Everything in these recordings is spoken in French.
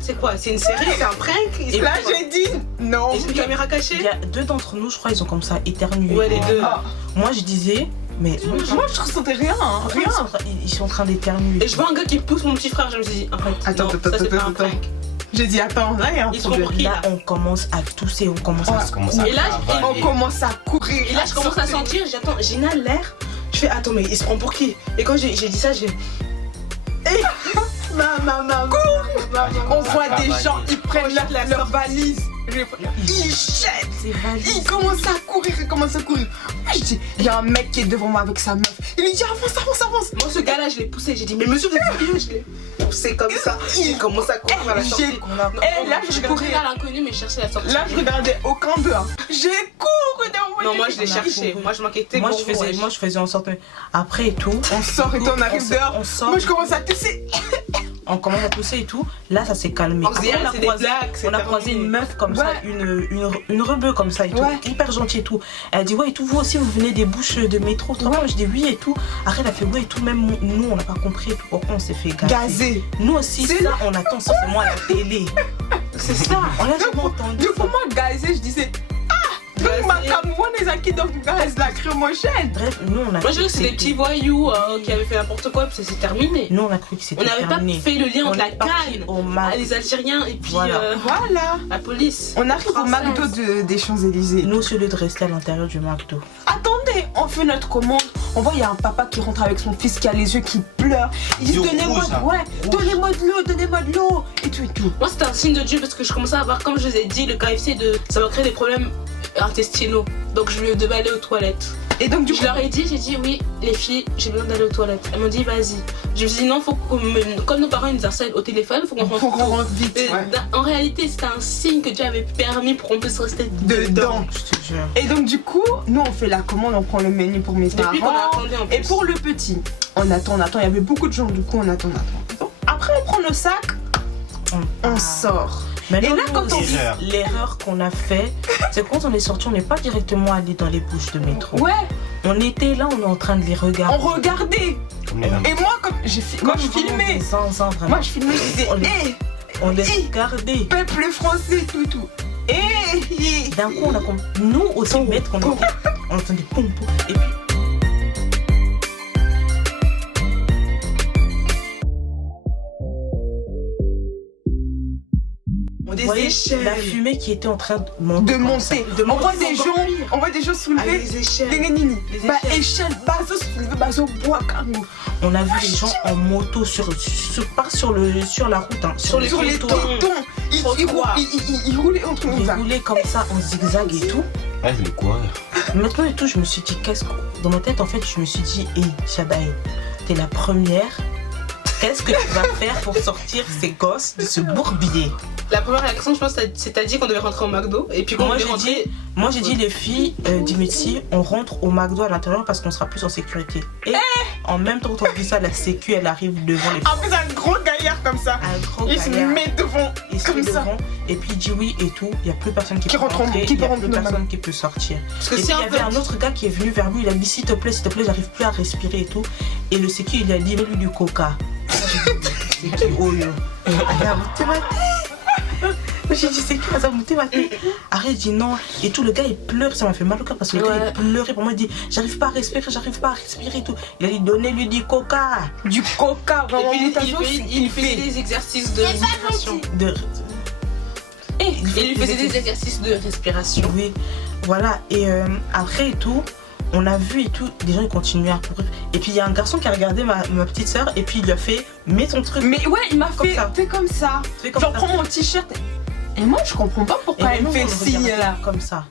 C'est quoi? C'est une série? C'est un prank? Et là j'ai dit non. Et c'est une caméra cachée? Il y a 2 d'entre nous, je crois, ils ont comme ça éternué. Ouais, les 2. Moi je disais, mais moi je ressentais rien. Rien. Ils sont en train d'éternuer. Et je vois un gars qui pousse mon petit frère, je me suis dit, en fait, attends, ça c'est pas un prank. J'ai dit attends, là il y a un problème. Là on commence à tousser, on commence à... Et là, on commence à courir. Et là je commence à sentir, j'attends, Gina l'air. Je fais attends mais il se prend pour qui? Et quand j'ai dit ça, j'ai... On voit des gens, ils prennent leur valise. Ils jettent. Ils commencent à courir, Moi je dis, il y a un mec qui est devant moi avec sa meuf. Il lui dit avance. Moi ce gars là je l'ai poussé, j'ai dit mais monsieur vous êtes sérieux? Je l'ai poussé comme ça. Il commence à courir à la sortie. Et là je courais à l'inconnu mais je cherchais la sortie. Là je regardais aucun d'eux. J'ai couru devant. Non moi je l'ai cherché. Moi je m'inquiétais. Moi je faisais en sorte. Après et tout. On sort et tout, on arrive dehors. Moi je commence à tousser. On commence à pousser et tout, là ça s'est calmé. Après, on a croisé une meuf comme ça, une rebeu comme ça et tout, hyper gentille et tout. Elle a dit ouais et tout, vous aussi vous venez des bouches de métro, je dis oui et tout. Après elle a fait ouais et tout, même nous on n'a pas compris et tout, pourquoi on s'est fait gazer. Nous aussi ça, on attend ça seulement à la télé. C'est ça, on a jamais entendu. Du coup moi gazer, je disais donc ma Camerounaise à qui donc gaz lacrymogène. Bref, nous on a... Moi je veux que c'est des petits voyous qui avaient fait n'importe quoi puis c'est terminé. Nous on a cru que c'était terminé. On n'avait pas fait le lien entre la canne, au les Algériens et puis voilà. La police. On arrive au McDo des Champs-Élysées. Nous au lieu de rester à l'intérieur du McDo. Attendez, on fait notre commande. On voit il y a un papa qui rentre avec son fils qui a les yeux qui pleurent. Il dit donnez-moi de l'eau et tout. Moi c'était un signe de Dieu parce que je commençais à avoir, comme je vous ai dit, le KFC ça va créer des problèmes intestinaux. Donc je devais aller aux toilettes. Et donc je leur ai dit, j'ai dit oui les filles, j'ai besoin d'aller aux toilettes. Elles m'ont dit vas-y. Je me suis dit non, faut comme nos parents nous harcèlent au téléphone, faut qu'on rentre vite. En réalité c'était un signe que Dieu avait permis pour qu'on puisse rester dedans. Et donc du coup, nous on fait la commande, on prend le menu pour mes parents. Et pour le petit, on attend. Il y avait beaucoup de gens, du coup on attend. Après on prend le sac, on sort. Mais et là, quand on dit l'erreur qu'on a fait, c'est quand on est sorti, on n'est pas directement allé dans les bouches de métro. Ouais. On était là, on est en train de les regarder. On regardait. Et moi, comme je filmais. Moi, je filmais, je disais, on les regardait. Peuple français, tout. Et d'un coup, on a compris. Nous aussi, bêtes qu'on était. On entendait pom pom. Et puis. Vous voyez la fumée qui était en train de monter. On voit des gens soulever les échelles. Échelle, bateau soulevé, bateau bois cargo. On a vu les gens en moto pas sur la route, sur les tontons. Ils roulaient entre nous. Ils roulaient comme ça en zigzag et tout. Ah, je les courais. Maintenant et tout, je me suis dit, dans ma tête en fait, je me suis dit, hé Shadaï, t'es la première. Qu'est-ce que tu vas faire pour sortir ces gosses de ce bourbier? La première réaction, je pense, c'est-à-dire qu'on devait rentrer au McDo. Et puis quand moi j'ai dit les filles d'Imitsi, on rentre au McDo à l'intérieur parce qu'on sera plus en sécurité. Et en même temps quand on dit ça, la sécu elle arrive devant les filles. En plus un gros gaillard comme ça. Il se met devant. Et puis il dit oui et tout. Il n'y a plus personne qui peut rentrer. Il n'y a plus personne qui peut sortir. Et puis il y avait un autre gars qui est venu vers lui. Il a dit s'il te plaît, j'arrive plus à respirer et tout. Et le sécu il a livré lui du coca. C'est qui Oyo. J'ai dit c'est qui ça m'a monté ma tête. Arrête, il dit non. Et tout, le gars il pleure, ça m'a fait mal au cœur parce que le gars il pleurait pour moi, il dit j'arrive pas à respirer et tout. Il a dit donnez-lui du coca. Du coca, vraiment. Et puis il fait des exercices de respiration. Il faisait des exercices de respiration. Oui, voilà. Et après et tout, on a vu et tout, les gens ils continuaient à courir. Et puis il y a un garçon qui a regardé ma petite soeur et puis il lui a fait mets ton truc. Mais ouais, il m'a fait comme ça. Genre prends mon t-shirt. Et moi je comprends pas pourquoi elle me fait signe là. Comme ça.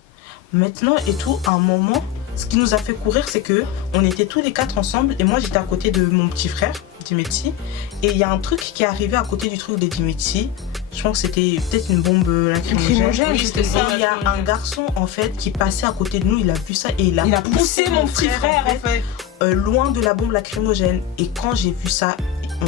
Maintenant et tout, à un moment, ce qui nous a fait courir, c'est que on était tous les 4 ensemble et moi j'étais à côté de mon petit frère, Dimitri. Et il y a un truc qui est arrivé à côté du truc de Dimitri. Je pense que c'était peut-être une bombe lacrymogène. Oui, c'était ça. Et il y a un garçon en fait qui passait à côté de nous, il a vu ça et il a poussé mon petit frère en fait. Loin de la bombe lacrymogène. Et quand j'ai vu ça,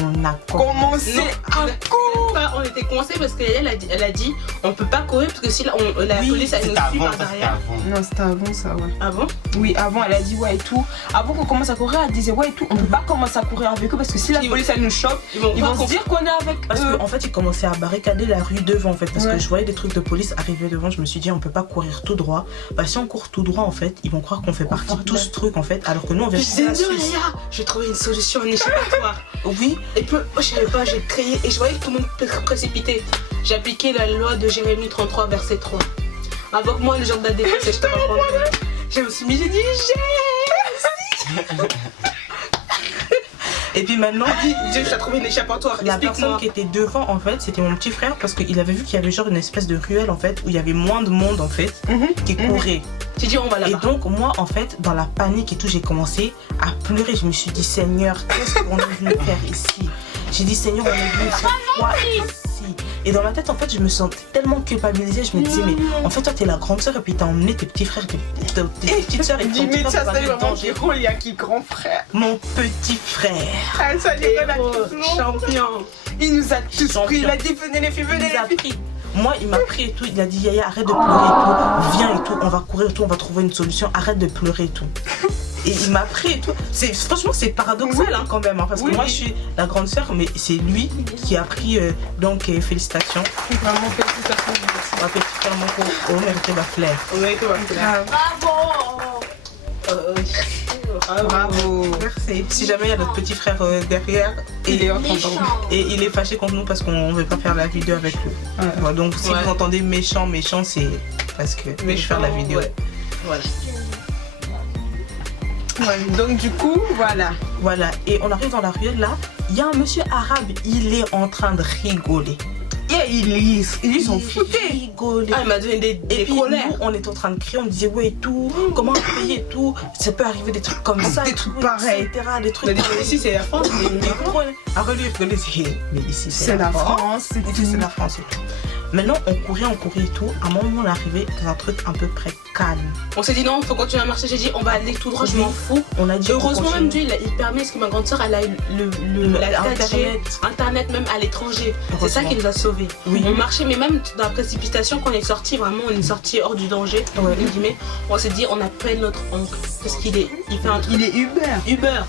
on a commencé à courir. On était coincés parce qu'elle a dit on peut pas courir parce que si la police elle nous suit par derrière. Non, c'était avant ça, ouais. Avant? Oui, avant elle a dit ouais et tout. Avant qu'on commence à courir, elle disait ouais et tout. On peut pas commencer à courir avec eux parce que si la police elle nous chope, ils vont se dire qu'on est avec parce eux. qu'en fait ils commençaient à barricader la rue devant en fait parce que je voyais des trucs de police arriver devant. Je me suis dit on peut pas courir tout droit. Bah si on court tout droit en fait ils vont croire qu'on fait partie de tout ce truc en fait alors que nous on vient de la Suisse. J'ai trouvé une solution, un échappatoire. Oui. Et puis je savais pas, j'ai créé et je voyais que tout le monde précipité. J'ai appliqué la loi de Jérémie 33 verset 3. Avec moi le genre de la défense je te raconte. Je me suis mis, j'ai dit et puis maintenant, Dieu, j'ai trouvé une échappatoire. La personne qui était devant, en fait, c'était mon petit frère parce qu'il avait vu qu'il y avait genre une espèce de ruelle en fait où il y avait moins de monde en fait qui courait. J'ai dit on va là-bas. Et donc moi en fait dans la panique et tout j'ai commencé à pleurer. Je me suis dit Seigneur, qu'est-ce qu'on est venu faire ici? J'ai dit Seigneur, on est venu faire quoi ici? Et dans ma tête en fait je me sentais tellement culpabilisée. Je me disais mais en fait toi t'es la grande sœur et puis t'as emmené tes petits frères, tes petites sœurs et dis mais ça c'est vraiment qui rôle, il y a qui grand frère? Mon petit frère. Ah ça dit champion. Il nous a tous pris, il a dit venez les filles, venez les filles. Moi, il m'a pris et tout, il a dit Yaya, arrête de pleurer et tout, viens et tout, on va courir et tout, on va trouver une solution, arrête de pleurer et tout. Et il m'a pris et tout. Franchement, c'est paradoxal hein, quand même, hein, parce que moi, je suis la grande sœur, mais c'est lui qui a pris, donc félicitations. Vraiment félicitations. On va féliciter au mérité ma fleur. Au mérité ma fleur. Bravo. Bravo. Merci. Si jamais il y a notre petit frère derrière il est en train et il est fâché contre nous parce qu'on ne veut pas faire la vidéo avec lui. Ouais, donc si vous entendez méchant, c'est parce que je vais faire la vidéo. Ouais. Voilà. Ouais, donc du coup, voilà. Voilà, et on arrive dans la ruelle là, il y a un monsieur arabe, il est en train de rigoler. Et ils sont foutés. Ah, il m'a donné des colères. Nous, on est en train de crier, on disait ouais et tout, comment payer et tout, ça peut arriver des trucs comme ça, des trucs pareils, etc. Des trucs ici c'est la France, à relier, mais ici c'est la France, c'est la France et tout. Maintenant, on courait et tout. À un moment, on est arrivé dans un truc à peu près calme. On s'est dit non, il faut continuer à marcher. J'ai dit on va aller tout droit, je m'en fous. On a dit heureusement même Dieu il permet parce que ma grande soeur elle a eu internet même à l'étranger. C'est ça qui nous a sauvés. Oui. On marchait mais même dans la précipitation quand on est sorti, vraiment on est sorti hors du danger. On s'est dit on appelle notre oncle parce qu'il fait un truc. Il est Uber.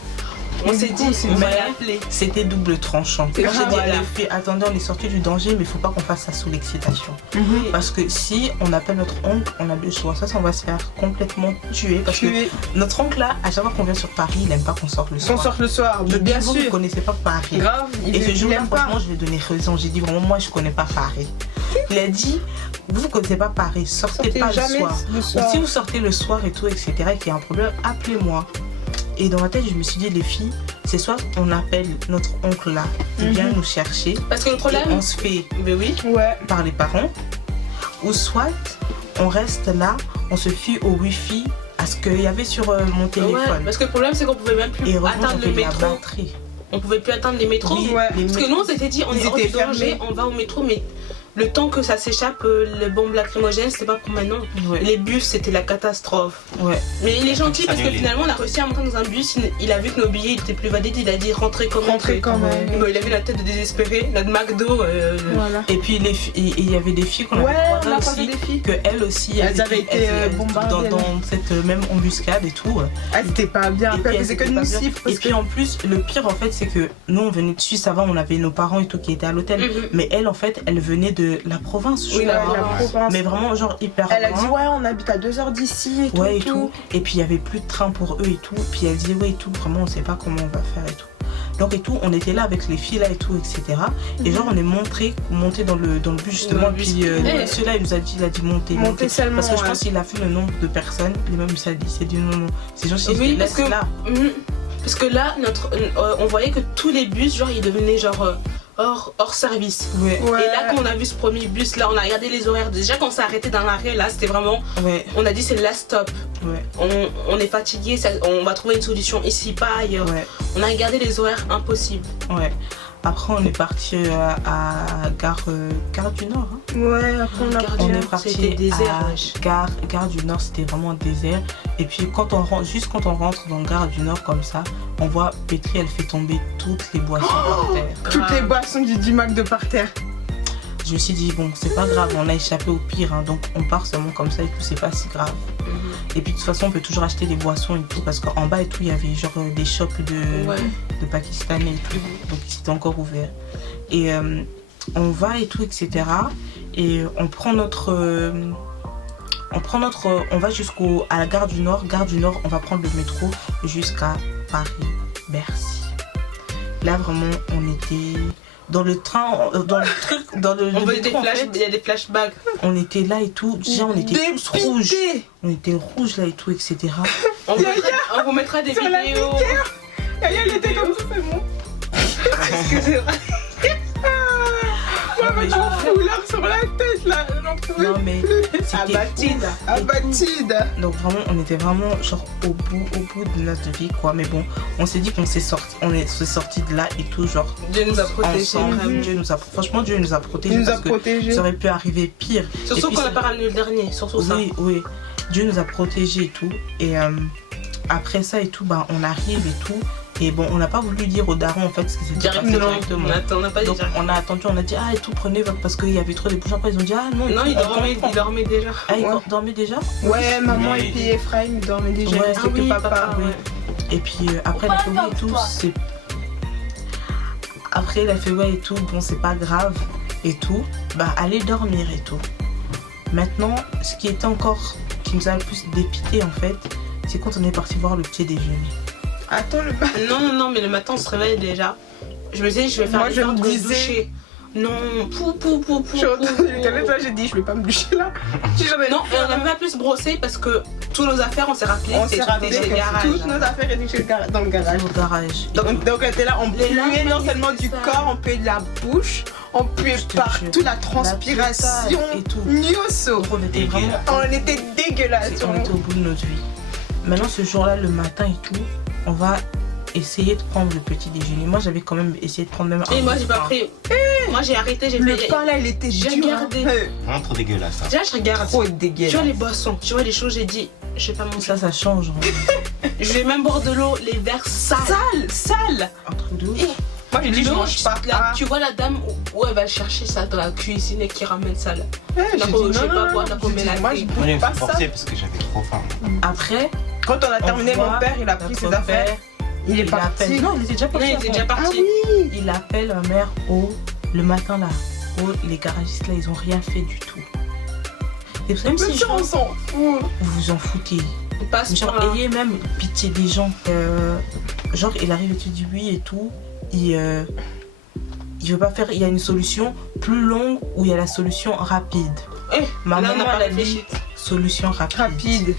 On s'est dit, on va l'appeler. C'était double tranchant. J'ai dit, attendez, on est sorti du danger, mais il faut pas qu'on fasse ça sous l'excitation. Parce que si on appelle notre oncle, on a deux choix. Ça, on va se faire complètement tuer. Parce que notre oncle, là, à chaque fois qu'on vient sur Paris, il aime pas qu'on sorte le soir. Qu'on sorte le soir, bien sûr. Vous ne connaissez pas Paris. Grave. Et ce jour-là, franchement, je lui ai donné raison. J'ai dit, vraiment, moi, je connais pas Paris. Il a dit, vous ne connaissez pas Paris, sortez pas le soir. Ou si vous sortez le soir et tout, etc., et qu'il y a un problème, appelez-moi. Et dans ma tête, je me suis dit, les filles, c'est soit on appelle notre oncle là, qui vient nous chercher. Parce que le problème, on se fait par les parents. Ou soit on reste là, on se fie au wifi à ce qu'il y avait sur mon téléphone. Ouais, parce que le problème, c'est qu'on pouvait même plus atteindre le métro. On pouvait plus atteindre les métros. Parce que nous, on s'était dit, on est hors du danger, on va au métro, mais le temps que ça s'échappe, les bombes lacrymogènes, c'était pas pour maintenant. Les bus, c'était la catastrophe. Mais il est gentil parce que finalement, on a réussi à monter dans un bus. Il a vu que nos billets étaient plus valides. Il a dit rentrer quand même. Il a vu la tête de désespéré, notre McDo. Et puis il y avait des filles qu'on avait croisées aussi, que elles aussi, elles avaient été bombardées dans cette même embuscade et tout. Elles étaient pas bien. Elles faisaient que nous siffler. Et puis en plus, le pire en fait, c'est que nous, on venait de Suisse avant. On avait nos parents et tout qui étaient à l'hôtel. Mais elle, en fait, elle venait de la province, la province. Mais vraiment genre hyper elle a dit on habite à 2 heures d'ici et tout. Et puis il y avait plus de train pour eux et tout. Puis elle disait et tout, vraiment on sait pas comment on va faire et tout. Donc et tout, on était là avec les filles là et tout, etc. Et genre on est monté dans le bus justement. Puis celui-là il nous a dit, monter. Parce que je pense qu'il a vu le nombre de personnes. Et même il s'est dit non, c'est genre si je laisse là. Parce que là, on voyait que tous les bus, genre ils devenaient genre hors service. Et là, quand on a vu ce premier bus, là, on a regardé les horaires. Déjà, quand on s'est arrêté dans l'arrêt, là, c'était vraiment. On a dit c'est la stop. On est fatigué, on va trouver une solution ici, pas ailleurs. On a regardé les horaires impossibles. Après, on est parti à Gare du Nord. Hein. Ouais, après On est parti c'était désert, à Gare du Nord, c'était vraiment un désert. Et puis quand on rentre dans Gare du Nord comme ça, on voit Pétri, elle fait tomber toutes les boissons par terre. Toutes les boissons du Mac de par terre. Je me suis dit, bon, c'est pas grave, on a échappé au pire, hein, donc on part seulement comme ça et tout, c'est pas si grave. Et puis de toute façon, on peut toujours acheter des boissons et tout, parce qu'en bas et tout, il y avait genre des shops de Pakistanais et tout, donc c'était encore ouvert. Et on va et tout, etc. Et on va à la Gare du Nord. Gare du Nord, on va prendre le métro jusqu'à Paris, Bercy. Là, vraiment, on était dans le train, dans le métro, en fait, il y a des flashbacks. on était là et tout. Déjà, on était tous rouges. On était rouges là et tout, etc. On vous mettra des Sur la vidéos. Yaya, elle était comme ça, c'est bon. Excusez-moi. Moi, avec mon foulard sur la tête, là, j'en pouvais Non, mais c'était Abatide. Abatide. Donc vraiment, on était vraiment genre au bout de notre vie, quoi. Mais bon, on s'est dit qu'on s'est sorti de là et tout, genre Dieu nous a protégés. ensemble. Franchement, Dieu nous a protégés. Il nous a parce que protégés. ça aurait pu arriver pire. Surtout Et puis, qu'on n'a pas ramené le dernier, surtout ça. oui, Dieu nous a protégés et tout. Et après ça et tout, bah, on arrive et tout. Et bon, on n'a pas voulu dire aux darons en fait ce qui s'était passé directement. On n'a pas dit Donc on a attendu, on a dit ah et tout, prenez votre, parce qu'il y avait trop de bouches. Après ils ont dit ah non. Non, il dormait déjà. Ah, il dormait déjà. Ouais, maman et puis Ephraim dormaient déjà. Ouais, c'est que papa. Oui. Et puis après, elle a fait ouais et tout, c'est... Après, elle a fait ouais et tout, bon, c'est pas grave et tout. Bah, allez dormir et tout. Maintenant, ce qui était encore, qui nous a le plus dépité en fait, c'est quand on est parti voir le petit déjeuner. Attends, le bas. Non, mais le matin, on se réveille déjà. Je me disais, je vais faire Moi, je l'effort me de disais- doucher. Non, Je suis entendu, j'ai dit, je vais pas me boucher là. Non, et on n'a même pas pu se brosser parce que toutes nos affaires, on s'est rappelé. On s'est rappelé chez le que garage. toutes nos affaires étaient dans le garage. Au garage. Donc elle était là, on Les puait non lames, seulement c'est du ça. corps, on puait de la bouche, on puait Je te partout, jure. la transpiration, et tout. nioso. On était vraiment... On était dégueulasse. On était au bout de notre vie. Maintenant, ce jour-là, le matin et tout, on va essayer de prendre le petit déjeuner. Moi, j'avais quand même essayé de prendre même un Et moi, peu j'ai de pas pain. pris. Moi, j'ai arrêté, j'ai Le fait. pain là, il était J'ai dur. regardé. Vraiment trop dégueulasse. Hein. Déjà, je regarde. Trop Tu vois dégueulasse. les boissons, tu vois les choses, j'ai dit, je vais pas manger. Ça change. Hein. Je vais même boire de l'eau, les verres sales. Sale. Un truc de ouf. Et Moi, j'ai dit, je l'eau, mange pas. tu vois la dame où elle va chercher ça dans la cuisine et qui ramène ça là. J'ai J'ai dit, dit, non, je sais non, pas non, quoi, non. t'as combien J'ai dit, la moi, je clé. Moi, je me bouffe pas suis ça. forcé parce que j'avais trop faim. Après, Quand on a terminé, on mon voit père, il a pris ses notre affaires. père, Il est il parti. appelle- Non, il était déjà Non, parti. il était déjà avant. Ah parti. oui. Il appelle ma mère le matin là. Les garagistes là, ils ont rien fait du tout. Et vous savez, Même si si genre, on s'en fout. vous vous en foutez. On passe Genre, par là. ayez même pitié des gens. Genre, il arrive et tu dis oui et tout. Il veut pas faire. Il y a une solution plus longue ou il y a la solution rapide. Eh, Ma là, on maman, n'a pas elle a dit réfléchi. solution rapide. Rapide.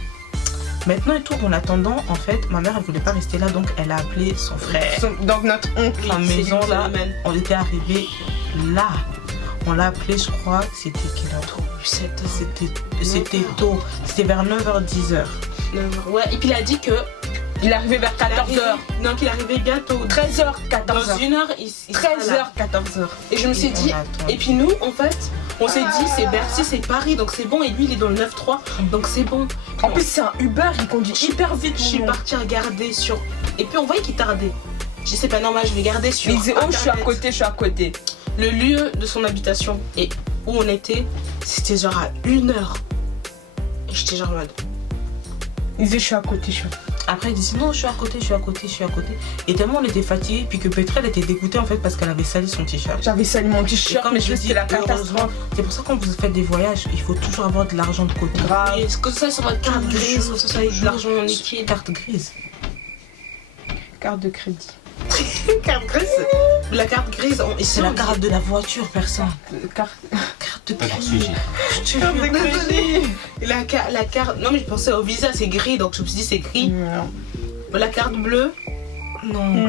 Maintenant et tout, en attendant, en fait, ma mère, elle voulait pas rester là, donc elle a appelé son frère. Donc notre oncle. La maison c'est là, phénomène. on était arrivé là. On l'a appelé, je crois, c'était quelle heure? C'était tôt. C'était vers 9h-10h. Ouais, et puis il a dit que. Il est arrivé vers 14h. Non, qu'il arrivait bientôt. 13h, Dans 14h. une heure, il sera là. 13h, 14h. Et je me suis dit. Et puis nous, en fait, on s'est dit, c'est Bercy, c'est Paris, donc c'est bon. Et lui, il est dans le 9-3, donc c'est bon. En plus, c'est un Uber, il conduit hyper vite. Je suis partie regarder sur. Et puis on voyait qu'il tardait. Je dis, c'est pas normal, je vais garder sur. Il disait, oh, je suis à Internet. côté, je suis à côté. Le lieu de son habitation et où on était, c'était genre à 1 heure. Et j'étais genre en mode. Il disait, je suis à côté, je suis à côté. Après, il disait non, je suis à côté. Et tellement on était fatigués, puis que Petra, elle était dégoûtée en fait parce qu'elle avait sali son t-shirt. J'avais sali mon Et t-shirt, comme mais je je dis, c'était la catastrophe. heureusement, c'est pour ça que quand vous faites des voyages, il faut toujours avoir de l'argent de côté. Grave. Oui, est-ce que ça sur votre carte Toujours, grise, que ce soit avec de l'argent en toujours. liquide. Carte grise. Carte de crédit. Carte grise. La carte grise, C'est la carte de la voiture, personne. Carte Carte de Pas crédit. poursuivi. Je te de jure. crédit. la carte. Non, mais je pensais au visa, c'est gris, donc je me suis dit, c'est gris. Non, La carte bleue. Non,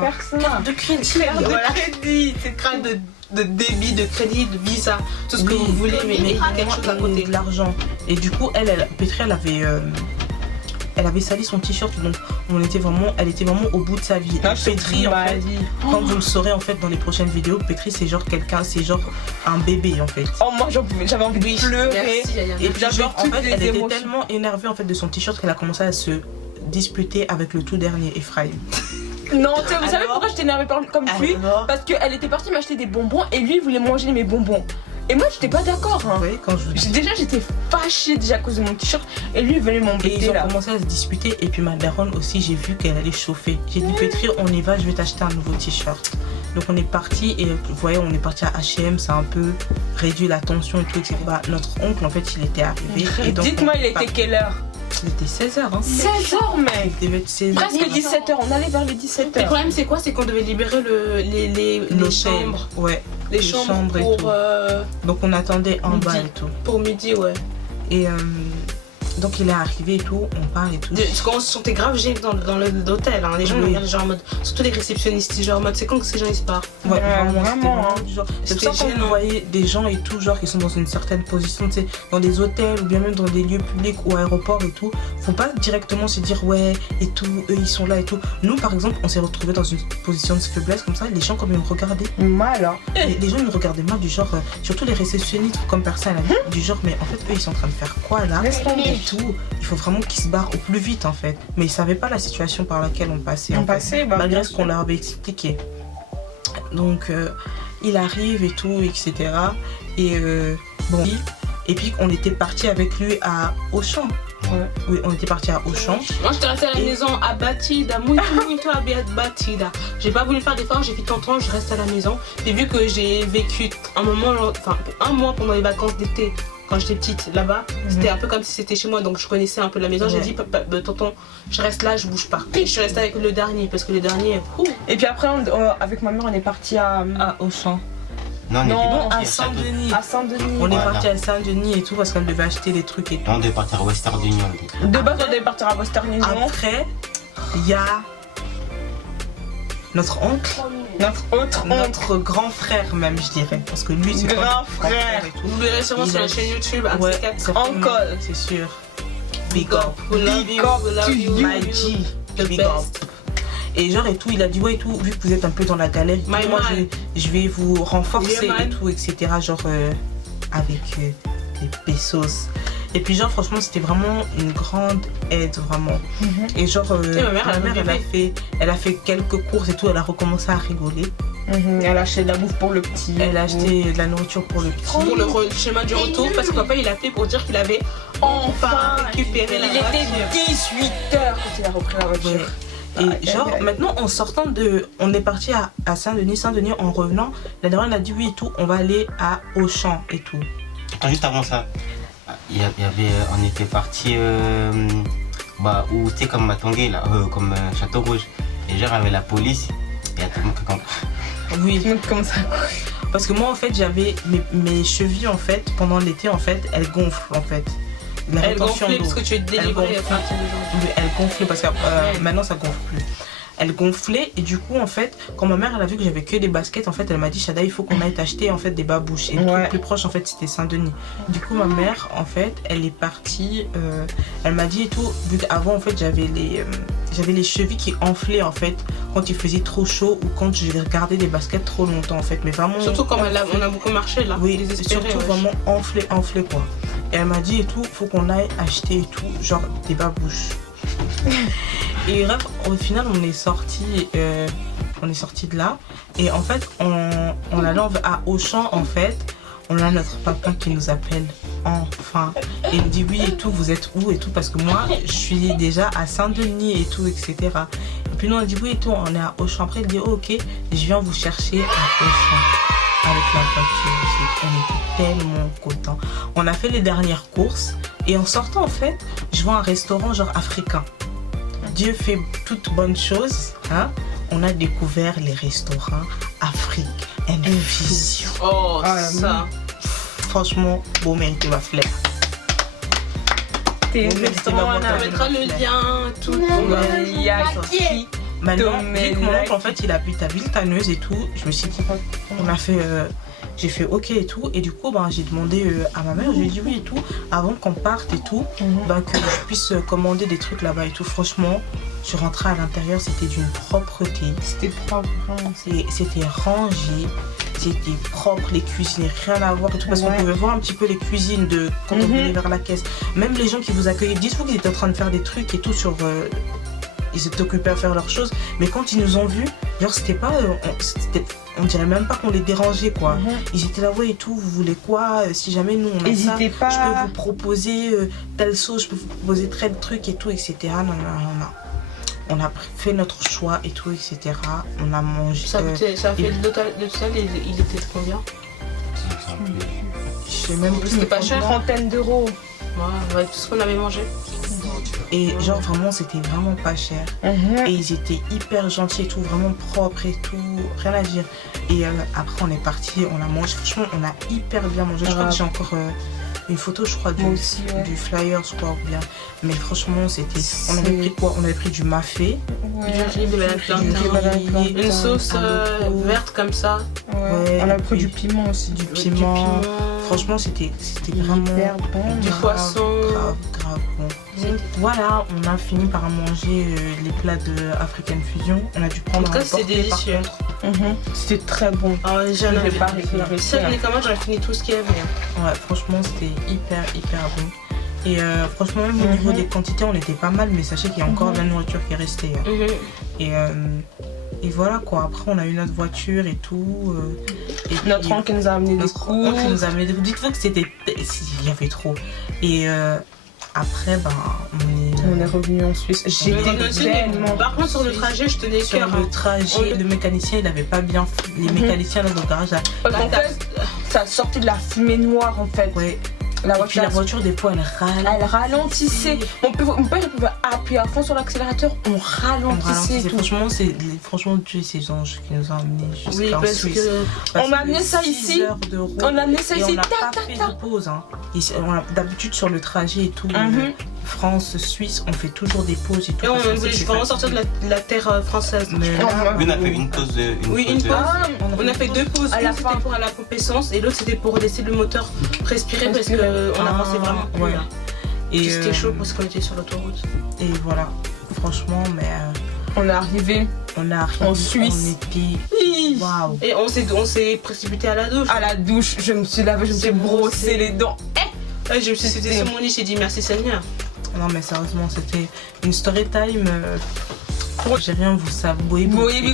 personne. Carte de crédit. Carte de Voilà. crédit. C'est carte de débit, de crédit, de visa, tout ce que Oui, vous voulez, mais il y a vraiment, quelque chose à côté. de l'argent. Et du coup, Pétri, elle avait elle avait sali son t-shirt, donc elle était vraiment au bout de sa vie. Non, Petri, en fait, quand vous le saurez en fait dans les prochaines vidéos, Petri c'est genre un bébé en fait. Oh moi j'avais envie de pleurer. Merci, Et puis genre en fait elle émotions. était tellement énervée en fait de son t-shirt qu'elle a commencé à se disputer avec le tout dernier Ephraim. Non, vous savez pourquoi j'étais énervée comme lui? Parce qu'elle était partie m'acheter des bonbons et lui il voulait manger mes bonbons. Et moi j'étais pas d'accord. Hein. Oui, quand Déjà j'étais fâchée à cause de mon t-shirt et lui il venait m'embêter. Et ils ont commencé à se disputer et puis ma daronne aussi j'ai vu qu'elle allait chauffer. J'ai dit Petri on y va, je vais t'acheter un nouveau t-shirt. Donc on est parti et vous voyez on est parti à H&M, ça a un peu réduit la tension et tout etc. Notre oncle en fait il était arrivé. Dites-moi il était quelle heure? Il était 16h hein. 16h mec. Il devait être 16h. Presque 17h, on allait vers les 17h. Le problème c'est quoi? C'est qu'on devait libérer les chambres. Ouais. Les chambres et pour tout. Donc on attendait en bas et tout. Pour midi, ouais. Et donc il est arrivé et tout, on parle et tout. Parce qu'on se sentait grave gênés dans l'hôtel. Hein. Les gens regardaient genre en mode. Surtout les réceptionnistes, genre en mode c'est quand que ces gens ils se partent. Ouais, vraiment. C'est pour ça C'était qu'on voyait des gens et tout, genre qui sont dans une certaine position, tu sais, dans des hôtels ou bien même dans des lieux publics ou aéroports et tout. Faut pas directement se dire ouais et tout, eux ils sont là et tout. Nous par exemple, on s'est retrouvés dans une position de faiblesse comme ça, les gens comme ils nous regardaient. Mal hein. Les gens ils nous regardaient mal du genre, surtout les réceptionnistes comme personne, du genre mais en fait eux ils sont en train de faire quoi là et tout. Il faut vraiment qu'ils se barrent au plus vite en fait. Mais ils savaient pas la situation par laquelle on passait. Malgré ce qu'on leur avait expliqué. Donc il arrive et tout, etc. Et bon. Et puis on était parti avec lui à Auchan. Ouais. Oui, on était parti à Auchan. Moi j'étais restée à la maison à Batida, muito à Batida. J'ai pas voulu faire d'efforts, j'ai fait tonton, je reste à la maison. Et vu que j'ai vécu un mois pendant les vacances d'été, quand j'étais petite là-bas, c'était un peu comme si c'était chez moi, donc je connaissais un peu la maison. J'ai dit tonton, je reste là, je bouge pas. Et je suis restée avec le dernier parce que le dernier. Et puis après avec ma mère on est parti à Auchan. Non, à Saint-Denis. À Saint-Denis. On est parti à Saint-Denis et tout parce qu'elle devait acheter des trucs et tout. On devait partir à Western Union. De base, on devait partir à Western Union. Après, il y a notre oncle. Notre grand frère même, je dirais. Parce que lui, c'est grand frère. Et tout. Vous verrez sûrement sur la chaîne YouTube. Ouais, encore. C'est sûr. Big up. Big up to you. My G. Big up. Et genre et tout, il a dit ouais et tout, vu que vous êtes un peu dans la galère, moi je vais vous renforcer et tout, etc. Genre avec les pesos. Et puis genre franchement c'était vraiment une grande aide vraiment. Et genre ma mère elle a fait quelques courses et tout, elle a recommencé à rigoler. Elle a acheté de la bouffe pour le petit. Elle a acheté de la nourriture pour le petit. Pour le schéma du retour, parce que papa il a appelé pour dire qu'il avait enfin récupéré la voiture. Il était 18h quand il a repris la voiture. Ouais. Et genre maintenant en sortant on est parti à Saint-Denis, en revenant, la daronne a dit oui et tout, on va aller à Auchan et tout. Attends, juste avant ça, on était parti où tu sais comme Matongé là, comme Château Rouge. Et genre avec la police, et à tout le monde comme oui. Comme ça. Parce que moi en fait j'avais mes chevilles en fait pendant l'été en fait elles gonflent en fait. Elle gonflait parce que tu es délivrée à partir d'aujourd'hui. Elle gonflait parce que maintenant ça gonfle plus. Elle gonflait et du coup en fait quand ma mère elle a vu que j'avais que des baskets en fait elle m'a dit Shada il faut qu'on aille t'acheter en fait des babouches et le truc plus proche en fait c'était Saint-Denis. Du coup ma mère en fait elle est partie, elle m'a dit et tout vu qu'avant en fait j'avais les chevilles qui enflaient en fait quand il faisait trop chaud ou quand je regardais des baskets trop longtemps en fait mais vraiment surtout comme on a beaucoup marché là. Oui surtout vraiment enflé quoi. Et elle m'a dit et tout faut qu'on aille acheter et tout genre des babouches. Et bref, au final on est sorti de là et en fait on allait à Auchan en fait on a notre papa qui nous appelle enfin et il me dit oui et tout vous êtes où et tout parce que moi je suis déjà à Saint-Denis et tout etc. Et puis nous on a dit oui et tout on est à Auchan après il dit oh, ok je viens vous chercher à Auchan avec la voiture. On était tellement contents. On a fait les dernières courses et en sortant en fait je vois un restaurant genre africain. Dieu fait toutes bonnes choses, hein. On a découvert les restaurants Afrique Infusion. Oh, ça. Franchement, beau mérité ma flemme. On mettra le lien, tout. Maintenant, vu que mon oncle en fait il habite à Villetaneuse et tout, je me suis dit, on a fait J'ai fait ok et tout. Et du coup, j'ai demandé à ma mère, je lui ai dit oui et tout, avant qu'on parte et tout, que je puisse commander des trucs là-bas et tout. Franchement, je rentrais à l'intérieur, c'était d'une propreté. C'était propre, vraiment. C'était rangé, c'était propre, les cuisines, rien à voir et tout. Parce qu'on pouvait voir un petit peu les cuisines quand on venait vers la caisse. Même les gens qui vous accueillaient, dites-vous qu'ils étaient en train de faire des trucs et tout sur... ils étaient occupés à faire leurs choses. Mais quand ils nous ont vus, genre c'était pas... on dirait même pas qu'on les dérangeait quoi. Ils étaient là, ouais et tout, vous voulez quoi? Si jamais nous on a ça, je peux vous proposer telle sauce, je peux vous proposer tel truc et tout, etc. Non. On a fait notre choix et tout, etc. On a mangé. Ça fait le total, il était de combien? Je sais même plus. C'était pas cher? Une trentaine d'euros. Ouais, tout ce qu'on avait mangé. Et genre vraiment c'était vraiment pas cher. Et ils étaient hyper gentils et tout, vraiment propres et tout, rien à dire. Et après on est parti, on a mangé, franchement on a hyper bien mangé. Je crois que j'ai encore une photo je crois du flyer je crois ou bien. Mais franchement c'était, on avait pris quoi? On avait pris du mafé, du riz, de une sauce verte comme ça. Ouais. On a pris du piment aussi. Du piment. Franchement c'était vraiment bon. Du poisson. Grave bon. Voilà, on a fini par manger les plats de African Fusion. On a dû prendre en tout cas, c'est délicieux. C'était très bon. J'en avais pas réussi. Si j'en ai quand même, j'aurais fini tout ce qu'il y avait. Ouais, franchement, c'était hyper bon. Et franchement, même au niveau des quantités, on était pas mal, mais sachez qu'il y a encore de la nourriture qui est restée. Et voilà quoi, après on a eu notre voiture et tout. Et notre oncle nous a amené des cours. Dites-vous que il y avait trop. Et après, on est revenu en Suisse. Par contre, sur le trajet, je tenais sur le trajet, le mécanicien il avait pas bien. Les mécaniciens dans le garage là. En fait, ça sortait de la fumée noire en fait. Ouais. La voiture des fois elle ralentissait. Mon père pouvait appuyer à fond sur l'accélérateur, on ralentissait. Franchement, Dieu, ces anges qui nous ont amenés jusqu'en Suisse. On a amené ça ici. On a amené ça ici. On n'a pas fait de pause. D'habitude sur le trajet et tout. France, Suisse, on fait toujours des pauses et tout. Et on voulait vraiment sortir de la terre française. Oui, on a fait une pause. Une pause. On a fait 2 pauses. Une c'était pour aller à la pompe essence et l'autre c'était pour laisser le moteur respirer parce qu'on avançait vraiment plus là. Et c'était chaud parce qu'on était sur l'autoroute. Et voilà, franchement, mais on est arrivé en Suisse. On était waouh. Et on s'est précipité à la douche. À la douche, je me suis lavé, je me suis brossé les dents. Je me suis c'était sur mon lit, j'ai dit merci Seigneur. Non mais sérieusement, c'était une story time. J'ai rien, vous savez. Oui,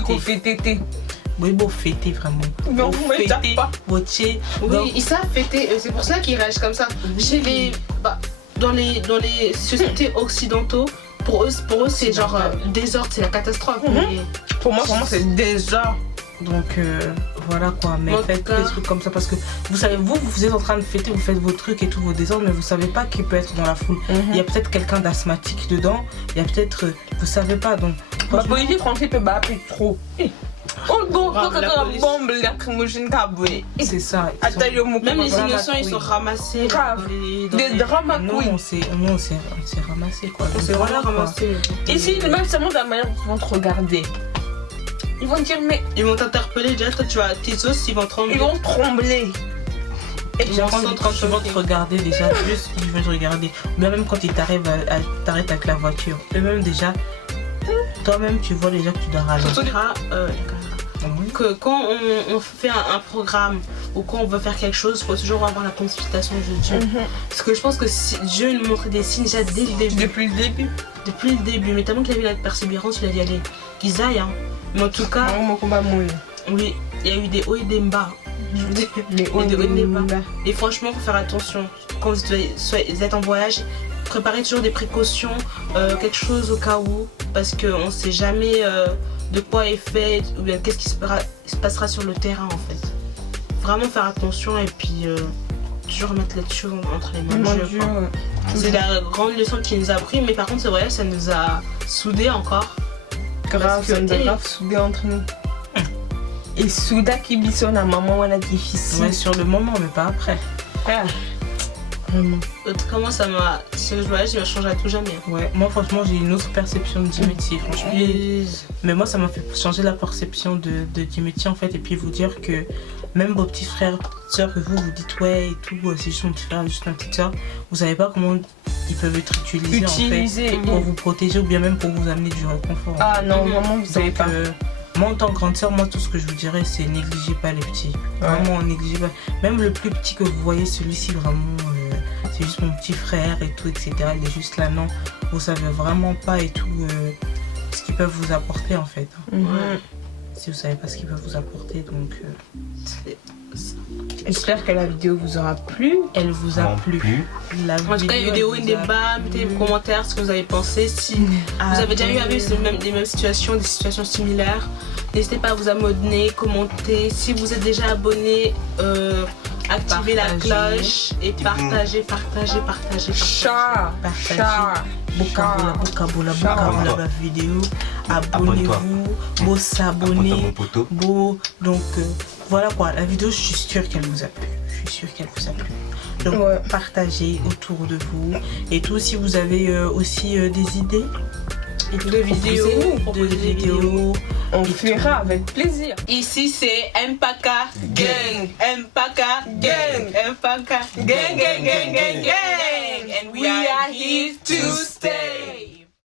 qu'on fait tété. Oui, bon, fêter vraiment. Non, mais t'as pas. Watcher. Oui, ils savent fêter. C'est pour ça qu'ils réagissent comme ça. Chez dans les sociétés occidentaux, pour eux c'est genre désordre, c'est la catastrophe. Pour moi, c'est désordre. Donc voilà quoi, mais faites des trucs comme ça parce que vous savez, vous êtes en train de fêter, vous faites vos trucs et tous vos désordres, mais vous savez pas qui peut être dans la foule. Il y a peut-être quelqu'un d'asthmatique dedans, il y a peut-être, vous savez pas, donc. Politique français peut appeler trop. C'est ça. Même les innocents ils sont ramassés. Des dramas queens. On s'est ramassés quoi. On s'est vraiment ramassés. Ici, même seulement de la manière dont ils vont te regarder. Ils vont te dire mais... Ils vont t'interpeller déjà, toi tu vas tes os, ils vont trembler. Ils vont trembler. Et quand ils vont te regarder déjà, juste ils vont te regarder. Même quand ils t'arrêtent avec la voiture. Eux-mêmes déjà, toi-même tu vois déjà que tu dois ralentir. Que quand on fait un programme ou quand on veut faire quelque chose, il faut toujours avoir la consultation de Dieu. Parce que je pense que Dieu nous montre des signes déjà dès le début. Depuis le début. Depuis le début. Mais tellement qu'il avait la persévérance, il a dit allez, qu'ils aillent. Hein. Mais en tout cas, oui, il y a eu des hauts et des bas. Les hauts et des bas. Et franchement, il faut faire attention. Quand vous êtes en voyage, préparez toujours des précautions, quelque chose au cas où. Parce qu'on ne sait jamais de quoi est fait ou bien qu'est-ce qui se passera sur le terrain en fait. Vraiment faire attention et puis toujours mettre les choses entre les mains de Dieu. C'est la grande leçon qu'il nous a appris, mais par contre ce voyage ça nous a soudés encore. Grave, ça nous a grave soudés entre nous. Et souda qui bisonne à maman on a difficile. Ouais, sur le moment mais pas après. Vraiment. Comment ça m'a. Ce voyage, il m'a changé à tout jamais. Ouais, moi franchement j'ai une autre perception de Dimetti, franchement. Mais moi ça m'a fait changer la perception de Dimetti en fait, et puis vous dire que même vos petits frères, petites soeurs, que vous dites ouais et tout, c'est juste mon petit frère, juste ma petite soeur, vous savez pas comment ils peuvent être utilisés en fait, pour vous protéger ou bien même pour vous amener du réconfort. Ah non, vraiment vous savez pas. Moi en tant que grande soeur, moi tout ce que je vous dirais c'est négligez pas les petits. Vraiment négligez pas. Même le plus petit que vous voyez, celui-ci vraiment c'est juste mon petit frère et tout, etc. Il est juste là, non. Vous savez vraiment pas et tout ce qu'ils peuvent vous apporter en fait. Si vous savez pas ce qu'ils peuvent vous apporter, donc... J'espère que la vidéo vous aura plu. Elle vous a plu. En tout cas, il y a eu des hauts et des bas. Mettez vos commentaires, ce que vous avez pensé. Si vous avez déjà eu à vivre les mêmes situations, des situations similaires, n'hésitez pas à vous abonner, commenter. Si vous êtes déjà abonné, activez la cloche et partagez. Bokabola la vidéo. Abonnez-vous, beau s'abonner, beau. Donc voilà quoi, la vidéo, je suis sûre qu'elle vous a plu. Donc partagez autour de vous et tout. Si vous avez aussi des idées et de vidéos, on fera avec plaisir. Ici c'est Mpaka Gang. And we are here to stay.